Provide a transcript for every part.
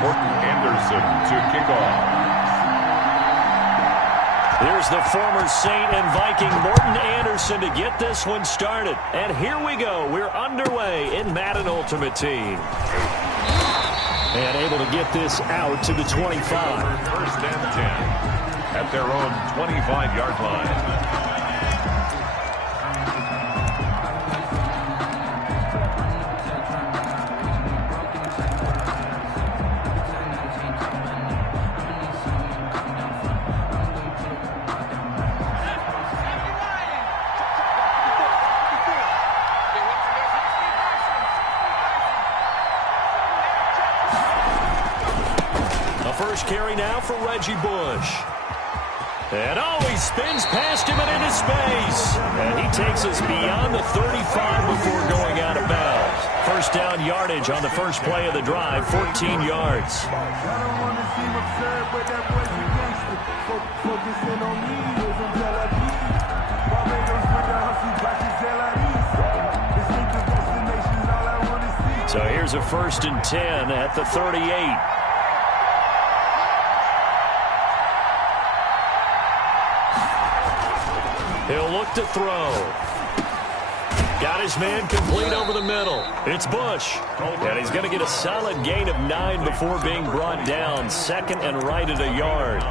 Morton Anderson to kick off. Here's the former Saint and Viking Morton Anderson to get this one started. And here we go. We're underway in Madden Ultimate Team. And able to get this out to the 25. First and 10 at their own 25-yard line. First carry now for Reggie Bush. And he spins past him and into space. And he takes us beyond the 35 before going out of bounds. First down yardage on the first play of the drive, 14 yards. So here's a first and 10 at the 38. He'll look to throw. Got his man complete over the middle. It's Bush. And he's going to get a solid gain of 9 before being brought down. Second and right at a yard.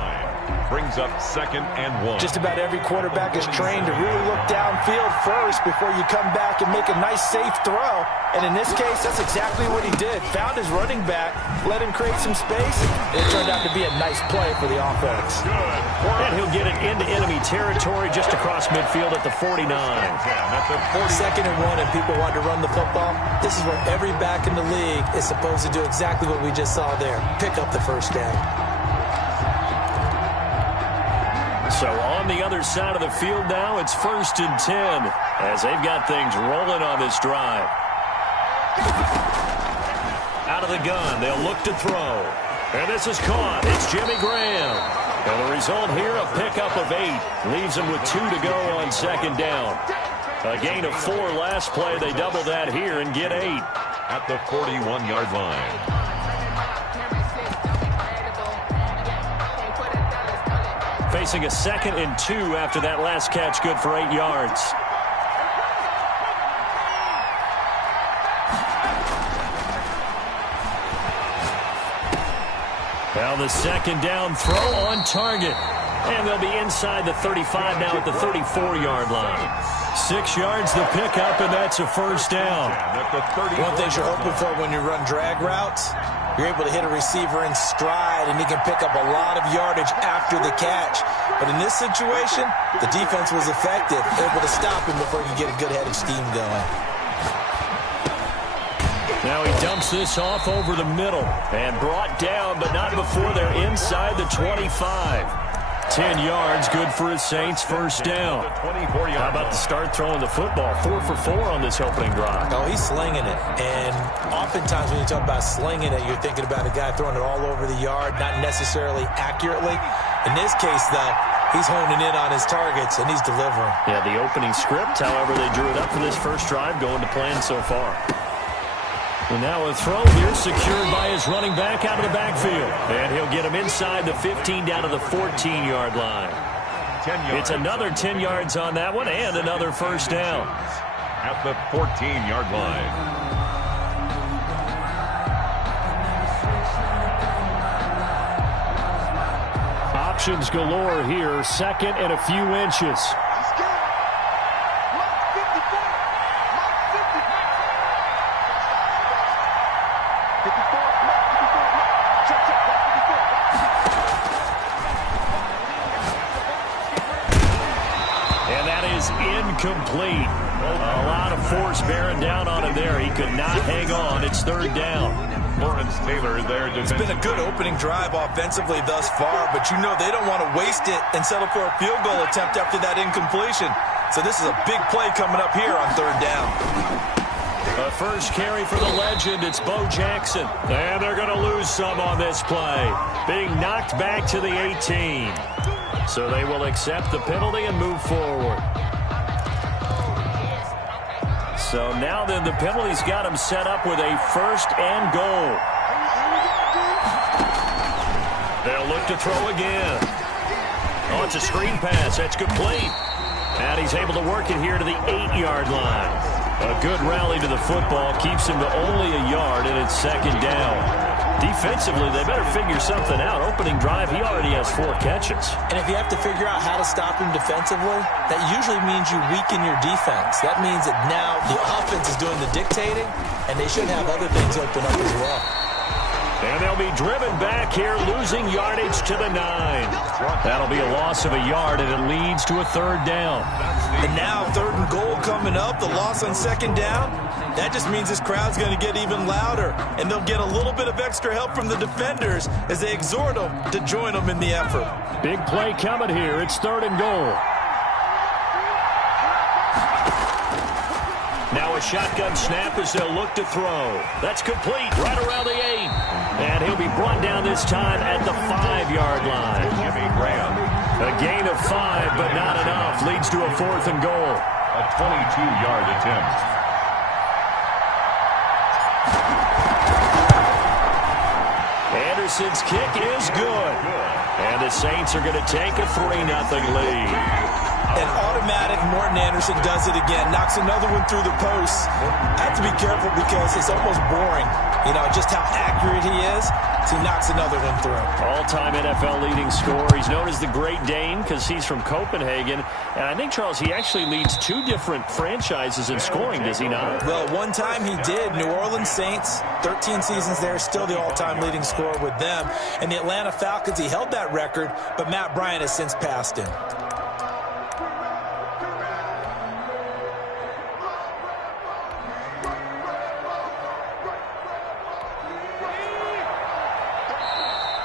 Brings up second and 1. Just about every quarterback is trained to really look downfield first before you come back and make a nice, safe throw. And in this case, that's exactly what he did. Found his running back, let him create some space, and it turned out to be a nice play for the offense. And he'll get it into enemy territory just across midfield at the 49. Second and 1, and people want to run the football. This is where every back in the league is supposed to do exactly what we just saw there. Pick up the first down. So on the other side of the field now, it's first and 10 as they've got things rolling on this drive. Out of the gun, they'll look to throw. And this is caught. It's Jimmy Graham. And the result here, a pickup of 8. Leaves them with 2 to go on second down. A gain of 4 last play. They double that here and get 8. At the 41-yard line. Facing a second and 2 after that last catch, good for 8 yards. Well, the second down throw on target. And they'll be inside the 35 now at the 34-yard line. 6 yards the pickup, and that's a first down. One thing you're hoping for when you run drag routes, you're able to hit a receiver in stride, and he can pick up a lot of yardage after the catch. But in this situation, the defense was effective, able to stop him before he could get a good head of steam going. Now he dumps this off over the middle and brought down, but not before they're inside the 25. 10 yards, good for his Saints, first down. How about the start throwing the football? 4 for 4 on this opening drive. Oh, he's slinging it. And oftentimes when you talk about slinging it, you're thinking about a guy throwing it all over the yard, not necessarily accurately. In this case, though, he's honing in on his targets, and he's delivering. Yeah, the opening script, however, they drew it up for this first drive, going to plan so far. And now a throw here secured by his running back out of the backfield. And he'll get him inside the 15 down to the 14-yard line. It's another 10 yards on that one and another first down. At the 14-yard line. Options galore here. Second and a few inches. Complete. A lot of force bearing down on him there. He could not hang on. It's third down. Lawrence Taylor there. It's been a good opening drive offensively thus far, but you know they don't want to waste it and settle for a field goal attempt after that incompletion. So this is a big play coming up here on third down. A first carry for the legend. It's Bo Jackson. And they're going to lose some on this play. Being knocked back to the 18. So they will accept the penalty and move forward. So now then the penalty's got him set up with a first and goal. to throw again. Oh, it's a screen pass. That's complete. And he's able to work it here to the 8-yard line. A good rally to the football keeps him to only a yard, and it's second down. Defensively, they better figure something out. Opening drive, he already has 4 catches. And if you have to figure out how to stop him defensively, that usually means you weaken your defense. That means that now the offense is doing the dictating, and they should have other things open up as well. And they'll be driven back here, losing yardage to the 9. That'll be a loss of a yard, and it leads to a third down. And now 3rd and goal coming up, the loss on second down. That just means this crowd's going to get even louder, and they'll get a little bit of extra help from the defenders as they exhort them to join them in the effort. Big play coming here. It's 3rd and goal. Now a shotgun snap as they'll look to throw. That's complete right around the 8. And he'll be brought down this time at the 5-yard line. Jimmy Graham. A gain of 5, but not enough. Leads to a 4th and goal. A 22-yard attempt. Anderson's kick is good. And the Saints are going to take a 3-0 lead. And automatic, Morton Anderson does it again. Knocks another one through the post. I have to be careful because it's almost boring, you know, just how accurate he is. So he knocks another one through. All-time NFL leading scorer. He's known as the Great Dane because he's from Copenhagen. And I think, Charles, he actually leads 2 different franchises in scoring, does he not? Well, one time he did. New Orleans Saints, 13 seasons there, still the all-time leading scorer with them. And the Atlanta Falcons, he held that record, but Matt Bryant has since passed him.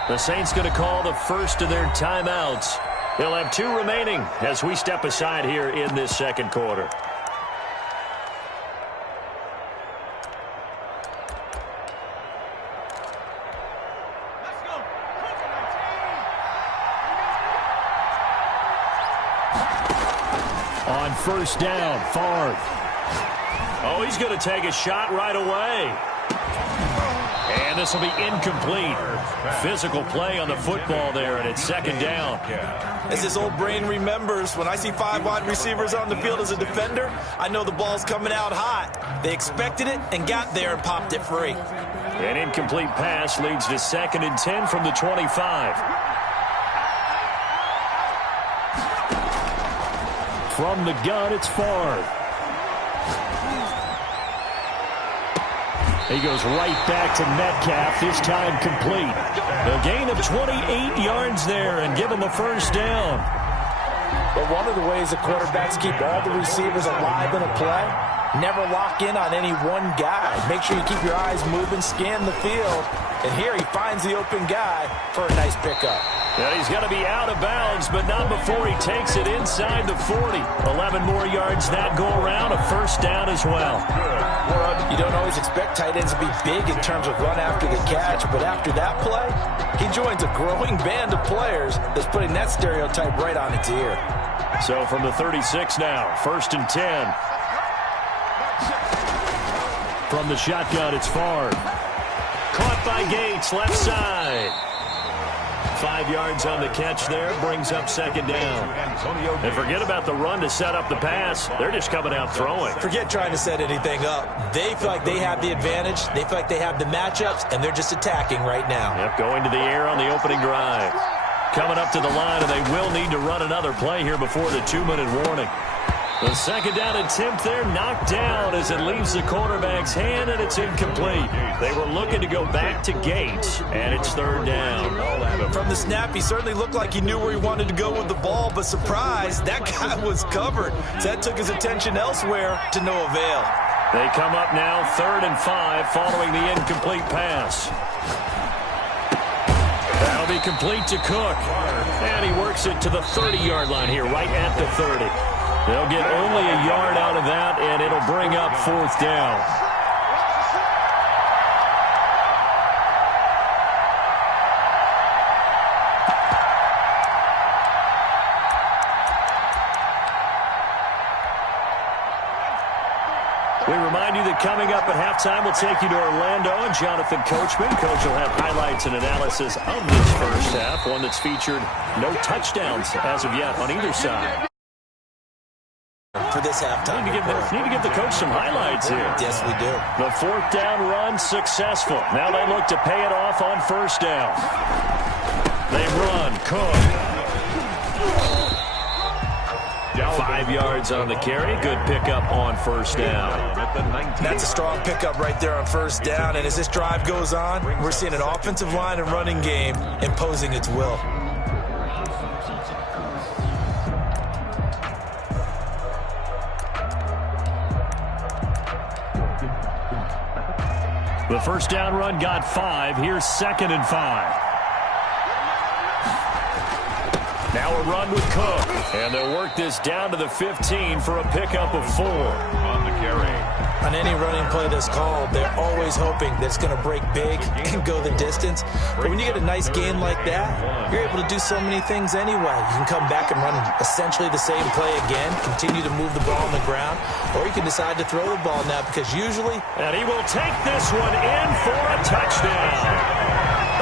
The Saints going to call the first of their timeouts. They'll have 2 remaining as we step aside here in this second quarter. On first down, Favre. Oh, he's going to take a shot right away. And this will be incomplete. Physical play on the football there, and it's second down. As his old brain remembers, when I see 5 wide receivers on the field as a defender, I know the ball's coming out hot. They expected it and got there and popped it free. An incomplete pass leads to 2nd and 10 from the 25. From the gun, it's Favre. He goes right back to Metcalf, this time complete. A gain of 28 yards there and give him a first down. But one of the ways the quarterbacks keep all the receivers alive in a play, never lock in on any one guy. Make sure you keep your eyes moving, scan the field. And here he finds the open guy for a nice pickup. Yeah, he's going to be out of bounds, but not before he takes it inside the 40. 11 more yards that go around, a first down as well. You don't always expect tight ends to be big in terms of run after the catch, but after that play, he joins a growing band of players that's putting that stereotype right on its ear. So from the 36 now, 1st and 10. From the shotgun, it's Favre. Caught by Gates, left side. 5 yards on the catch there, brings up second down. And forget about the run to set up the pass. They're just coming out throwing. Forget trying to set anything up. They feel like they have the advantage. They feel like they have the matchups, and they're just attacking right now. Yep, going to the air on the opening drive. Coming up to the line, and they will need to run another play here before the 2-minute warning. The second down attempt there knocked down as it leaves the quarterback's hand, and it's incomplete. They were looking to go back to Gates, and it's third down. From the snap, he certainly looked like he knew where he wanted to go with the ball, but surprise, that guy was covered. So that took his attention elsewhere to no avail. They come up now 3rd and 5 following the incomplete pass. That'll be complete to Cook. And he works it to the 30-yard line here, right at the 30. They'll get only a yard out of that, and it'll bring up 4th down. We remind you that you coming up at halftime. We'll take you to Orlando and Jonathan Coachman. Coach will have highlights and analysis of this first half, one that's featured no touchdowns as of yet on either side. For this halftime. Need to give the coach some highlights here. Yes, we do. The fourth down run successful. Now they look to pay it off on first down. They run. Cook. 5 yards on the carry. Good pickup on first down. That's a strong pickup right there on first down. And as this drive goes on, we're seeing an offensive line and running game imposing its will. The first down run got 5. Here's 2nd and 5. Now a run with Cook. And they'll work this down to the 15 for a pickup of 4. On the carry. On any running play that's called, they're always hoping that it's going to break big and go the distance. But when you get a nice gain like that, you're able to do so many things anyway. You can come back and run essentially the same play again, continue to move the ball on the ground, or you can decide to throw the ball now because usually... And he will take this one in for a touchdown.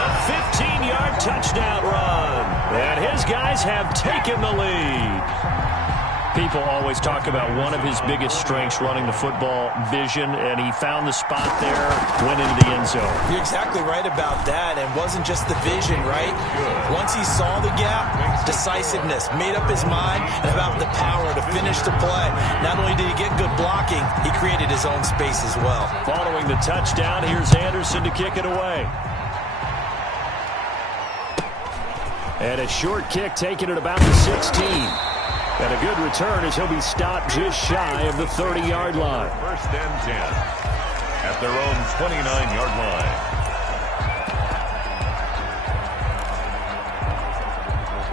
A 15-yard touchdown run. And his guys have taken the lead. People always talk about one of his biggest strengths running the football, vision, and he found the spot there, went into the end zone. You're exactly right about that, and wasn't just the vision, right? Once he saw the gap, decisiveness, made up his mind, and about the power to finish the play. Not only did he get good blocking, he created his own space as well. Following the touchdown, here's Anderson to kick it away. And a short kick taken at about the 16. And a good return as he'll be stopped just shy of the 30-yard line. 1st and 10 at their own 29-yard line.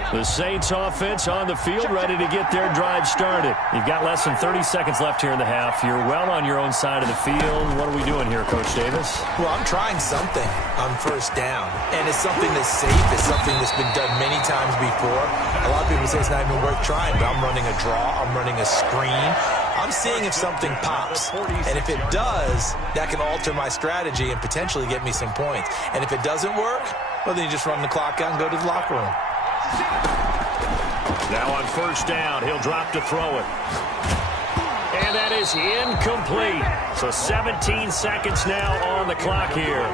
The Saints offense on the field, ready to get their drive started. You've got less than 30 seconds left here in the half. You're well on your own side of the field. What are we doing here, Coach Davis? Well, I'm trying something on first down, and it's something that's safe. It's something that's been done many times before. A lot of people say it's not even worth trying, but I'm running a draw. I'm running a screen. I'm seeing if something pops, and if it does, that can alter my strategy and potentially get me some points. And if it doesn't work, well, then you just run the clock out and go to the locker room. Now on first down, he'll drop to throw it. And that is incomplete. So 17 seconds now on the clock here.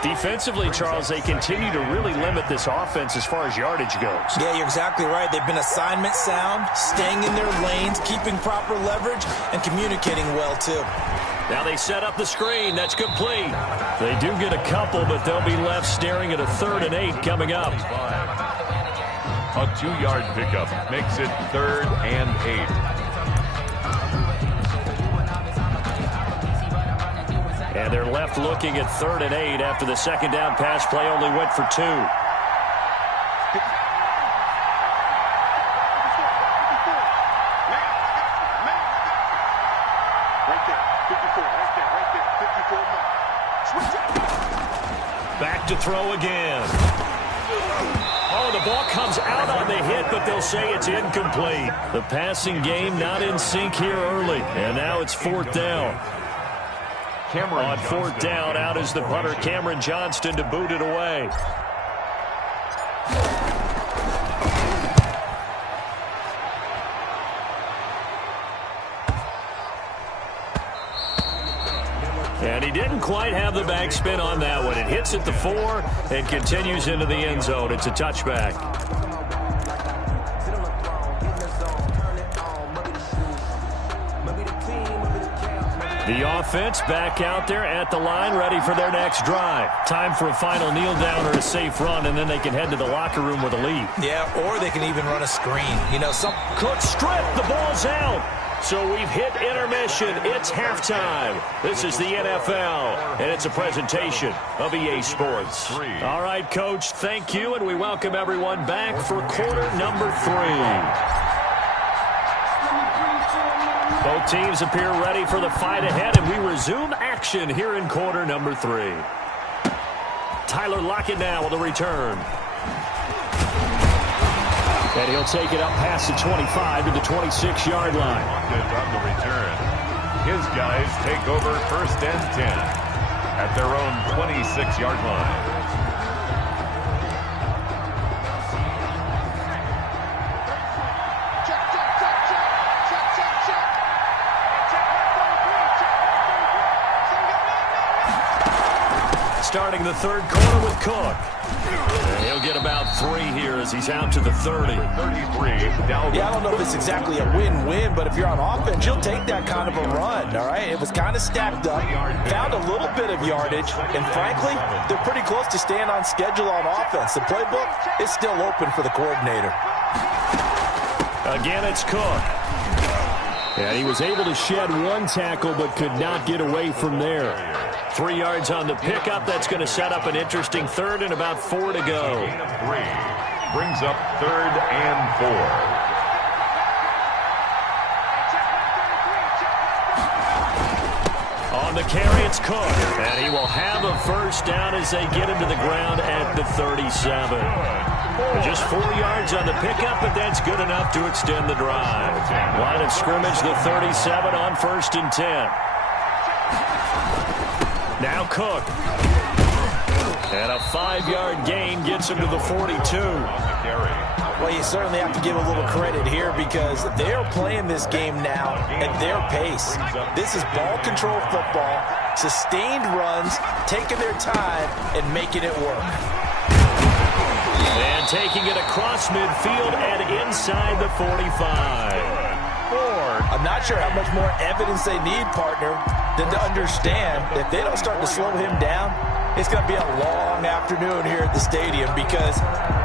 Defensively, Charles, they continue to really limit this offense as far as yardage goes. Yeah, you're exactly right. They've been assignment sound, staying in their lanes, keeping proper leverage, and communicating well, too. Now they set up the screen. That's complete. They do get a couple, but they'll be left staring at a 3rd and 8 coming up. A 2-yard pickup makes it 3rd and 8. And they're left looking at 3rd and 8 after the second down pass play only went for 2. Back to throw again. Oh, the ball comes out on the hit, but they'll say it's incomplete. The passing game not in sync here early. And now it's 4th down. On 4th down, out is the punter, Cameron Johnston, to boot it away. And he didn't quite have the backspin on that one. It hits at the 4 and continues into the end zone. It's a touchback. The offense back out there at the line, ready for their next drive. Time for a final kneel down or a safe run, and then they can head to the locker room with a lead. Yeah, or they can even run a screen. You know, Cook strip, the ball's out. So we've hit intermission. It's halftime. This is the NFL, and it's a presentation of EA Sports. All right, Coach, thank you, and we welcome everyone back for quarter number 3. Both teams appear ready for the fight ahead, and we resume action here in quarter number 3. Tyler Lockett now with a return. And he'll take it up past the 25 to the 26-yard line. Good on the return. His guys take over 1st and 10 at their own 26-yard line. Starting the third quarter with Cook. And he'll get about 3 here as he's out to the 30. 33. Yeah, I don't know if it's exactly a win-win, but if you're on offense, you'll take that kind of a run, all right? It was kind of stacked up, found a little bit of yardage, and frankly, they're pretty close to staying on schedule on offense. The playbook is still open for the coordinator. Again, it's Cook. And he was able to shed 1 tackle but could not get away from there. 3 yards on the pickup. That's going to set up an interesting 3rd and about 4 to go. Gain of 3. Brings up 3rd and 4. On the carry, it's Cook. And he will have a first down as they get him to the ground at the 37. Just 4 yards on the pickup, but that's good enough to extend the drive. Line of scrimmage, the 37 on 1st and 10. Now Cook. And a 5-yard gain gets him to the 42. Well, you certainly have to give a little credit here because they're playing this game now at their pace. This is ball control football, sustained runs, taking their time, and making it work. And taking it across midfield and inside the 45. I'm not sure how much more evidence they need, partner, than to understand that if they don't start to slow him down, it's going to be a long afternoon here at the stadium because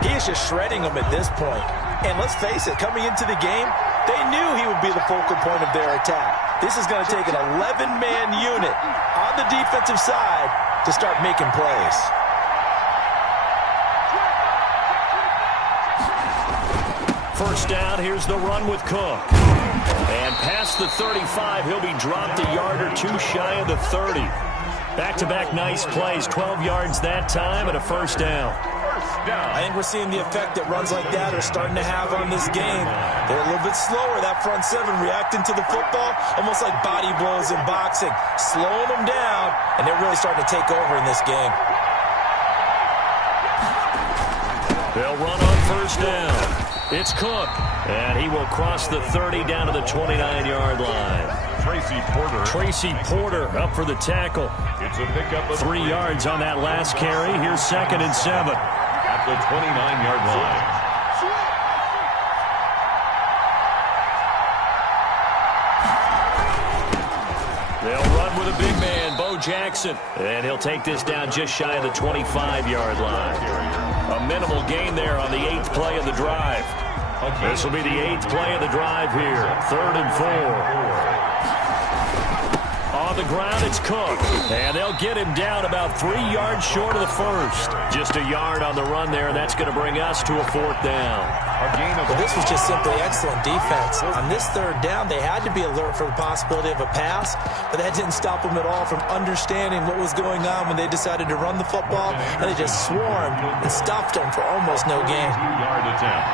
he is just shredding them at this point. And let's face it, coming into the game, they knew he would be the focal point of their attack. This is going to take an 11-man unit on the defensive side to start making plays. First down, here's the run with Cook. And past the 35, he'll be dropped a yard or 2 shy of the 30. Back-to-back nice plays, 12 yards that time and a first down. I think we're seeing the effect that runs like that are starting to have on this game. They're a little bit slower, that front 7 reacting to the football, almost like body blows in boxing, slowing them down, and they're really starting to take over in this game. They'll run on first down. It's Cook, and he will cross the 30 down to the 29-yard line. Tracy Porter up for the tackle. It's a pickup of 3 yards on that last carry. Here's 2nd and 7. At the 29-yard line. They'll run with a big man, Bo Jackson. And he'll take this down just shy of the 25-yard line. A minimal gain there on the 8th play of the drive. This will be the 8th play of the drive here. 3rd and 4. On the ground, it's Cook. And they'll get him down about 3 yards short of the first. Just a yard on the run there, and that's going to bring us to a 4th down. Well, this was just simply excellent defense. On this 3rd down, they had to be alert for the possibility of a pass, but that didn't stop them at all from understanding what was going on when they decided to run the football, and they just swarmed and stopped them for almost no gain. 2-yard attempt.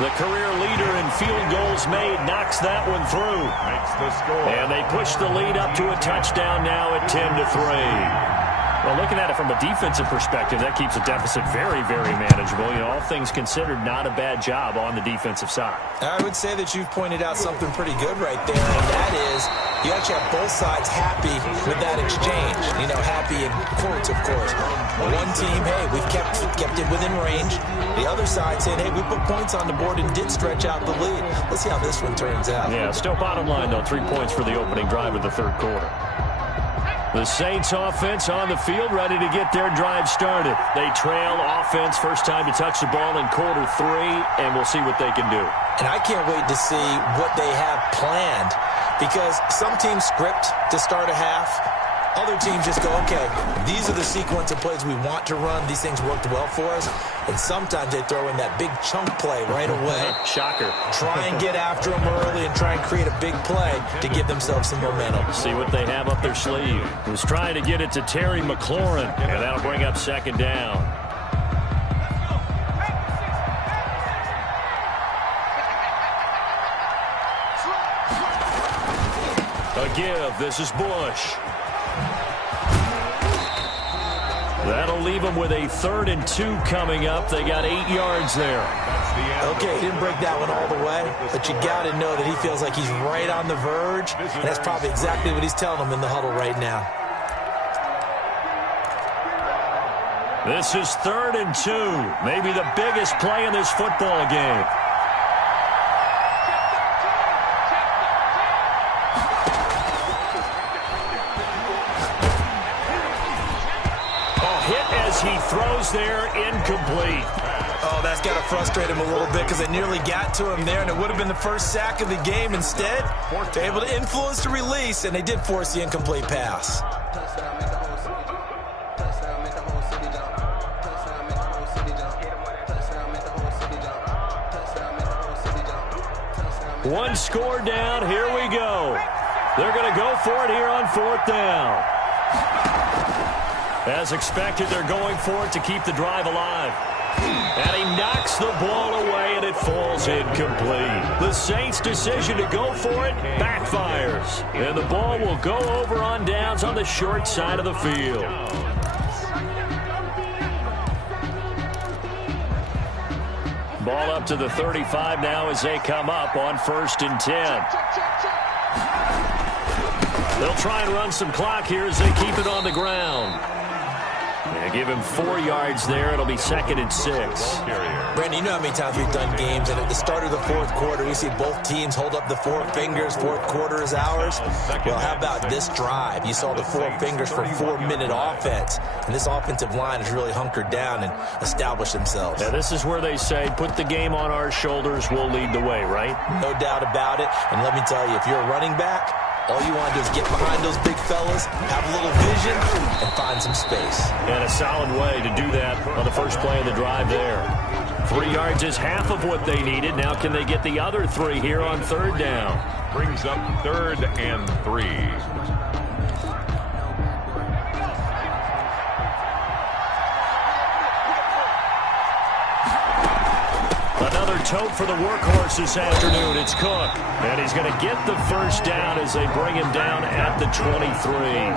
The career leader in field goals made knocks that one through. Makes the score. And they push the lead up to a touchdown now at 10-3. Well, looking at it from a defensive perspective, that keeps the deficit very, very manageable. You know, all things considered, not a bad job on the defensive side. I would say that you've pointed out something pretty good right there, and that is you actually have both sides happy with that exchange. You know, happy in quotes, of course. One team, hey, we've kept it within range. The other side saying, hey, we put points on the board and did stretch out the lead. Let's see how this one turns out. Yeah, still bottom line, though, 3 points for the opening drive of the 3rd quarter. The Saints offense on the field, ready to get their drive started. They trail offense, first time to touch the ball in quarter 3, and we'll see what they can do. And I can't wait to see what they have planned, because some teams script to start a half. Other teams just go, okay, these are the sequence of plays we want to run. These things worked well for us. And sometimes they throw in that big chunk play right away. Shocker. Try and get after them early and try and create a big play to give themselves some momentum. See what they have up their sleeve. Was trying to get it to Terry McLaurin, and that'll bring up 2nd down. give. This is Bush. That'll leave them with a 3rd and 2 coming up. They got 8 yards there. Okay, he didn't break that one all the way, but you got to know that he feels like he's right on the verge, and that's probably exactly what he's telling them in the huddle right now. This is 3rd and 2, maybe the biggest play in this football game. He throws there, incomplete. Oh, that's got to frustrate him a little bit because they nearly got to him there, and it would have been the first sack of the game. Instead, they're able to influence the release, and they did force the incomplete pass. One score down. Here we go. They're going to go for it here on 4th down. As expected, they're going for it to keep the drive alive. And he knocks the ball away, and it falls incomplete. The Saints' decision to go for it backfires. And the ball will go over on downs on the short side of the field. Ball up to the 35 now as they come up on 1st and 10. They'll try and run some clock here as they keep it on the ground. They give him 4 yards there. It'll be 2nd and 6. Brandon, you know how many times we've done games, and at the start of the 4th quarter, we see both teams hold up the 4 fingers. 4th quarter is ours. Well, how about this drive? You saw the 4 fingers for 4-minute offense, and this offensive line has really hunkered down and established themselves. Yeah, this is where they say, put the game on our shoulders, we'll lead the way, right? No doubt about it, and let me tell you, if you're a running back, all you want to do is get behind those big fellas, have a little vision, and find some space. And a solid way to do that on the first play of the drive there. 3 yards is half of what they needed. Now can they get the other 3 here on 3rd down? Brings up 3rd and 3. Another tote for the workhorse this afternoon. It's Cook. And he's going to get the first down as they bring him down at the 23.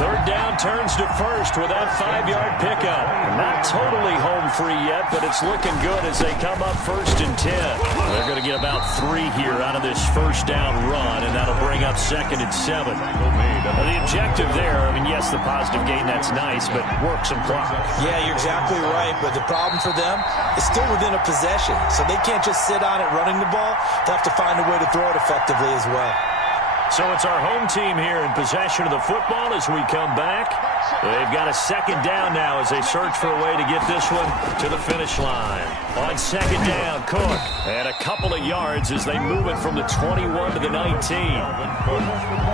3rd down turns to 1st with that 5-yard pickup. Not totally home free yet, but it's looking good as they come up 1st and 10. They're going to get about 3 here out of this 1st down run, and that'll bring up 2nd and 7. Now, the objective there, I mean, yes, the positive gain, that's nice, but work some clock. Yeah, you're exactly right, but the problem for them is still within a possession, so they can't just sit on it running the ball. They'll have to find a way to throw it effectively as well. So it's our home team here in possession of the football as we come back. They've got a 2nd down now as they search for a way to get this one to the finish line. On 2nd down, Cook. And a couple of yards as they move it from the 21 to the 19.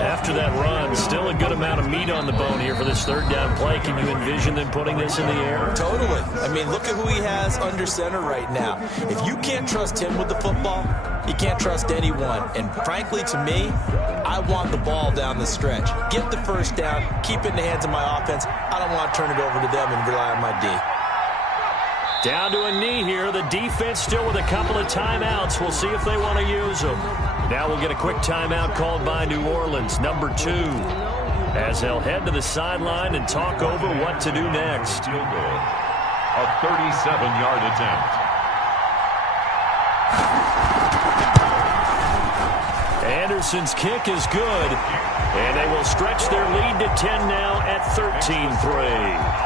After that run, still a good amount of meat on the bone here for this 3rd down play. Can you envision them putting this in the air? Totally. I mean, look at who he has under center right now. If you can't trust him with the football, you can't trust anyone. And frankly, to me, I want the ball down the stretch. Get the first down, keep it in the hands of my offense. I don't want to turn it over to them and rely on my D. Down to a knee here. The defense still with a couple of timeouts. We'll see if they want to use them. Now we'll get a quick timeout called by New Orleans, number 2, as they'll head to the sideline and talk over what to do next. A 37-yard attempt. Anderson's kick is good, and they will stretch their lead to 10 now at 13-3.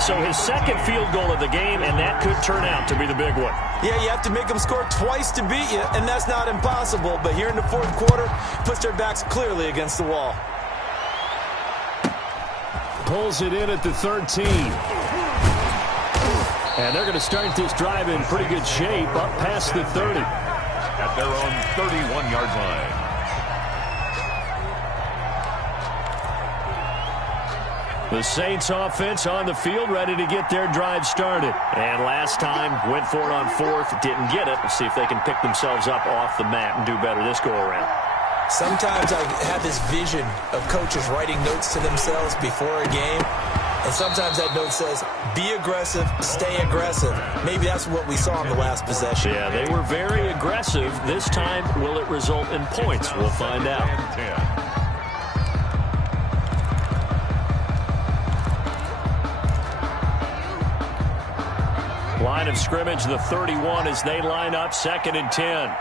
So his 2nd field goal of the game, and that could turn out to be the big one. Yeah, you have to make them score twice to beat you, and that's not impossible. But here in the 4th quarter, puts their backs clearly against the wall. Pulls it in at the 13. And they're going to start this drive in pretty good shape up past the 30. At their own 31-yard line. The Saints offense on the field, ready to get their drive started. And last time, went for it on 4th, didn't get it. We'll see if they can pick themselves up off the mat and do better this go-around. Sometimes I have this vision of coaches writing notes to themselves before a game, and sometimes that note says, be aggressive, stay aggressive. Maybe that's what we saw in the last possession. Yeah, they were very aggressive. This time, will it result in points? We'll find out. Line of scrimmage, the 31 as they line up, 2nd and 10.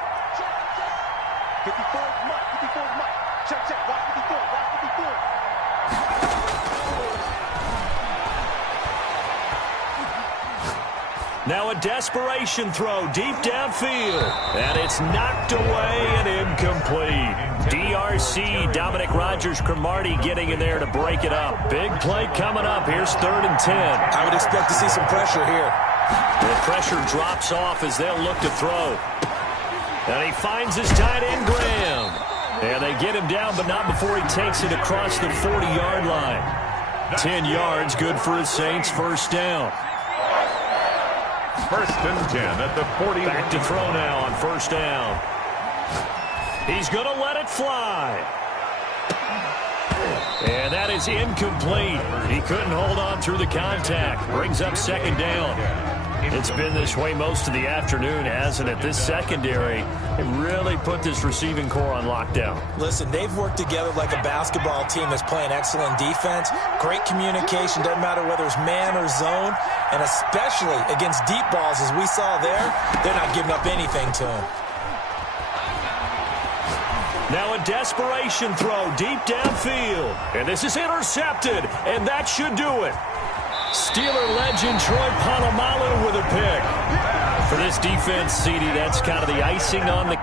Now a desperation throw deep downfield. And it's knocked away and incomplete. DRC, Dominic Rodgers-Cromartie getting in there to break it up. Big play coming up. Here's 3rd and 10. I would expect to see some pressure here. The pressure drops off as they'll look to throw. And he finds his tight end, Graham. And they get him down, but not before he takes it across the 40-yard line. 10 yards, good for his Saints, 1st down. 1st and 10 at the 40. Back to throw now on 1st down. He's going to let it fly. And that is incomplete. He couldn't hold on through the contact. Brings up 2nd down. It's been this way most of the afternoon, hasn't it? This secondary, it really put this receiving core on lockdown. Listen, they've worked together like a basketball team that's playing excellent defense. Great communication, doesn't matter whether it's man or zone. And especially against deep balls, as we saw there, they're not giving up anything to him. Now a desperation throw deep downfield. And this is intercepted, and that should do it. Steeler legend Troy Polamalu with a pick. For this defense, CD, that's kind of the icing on the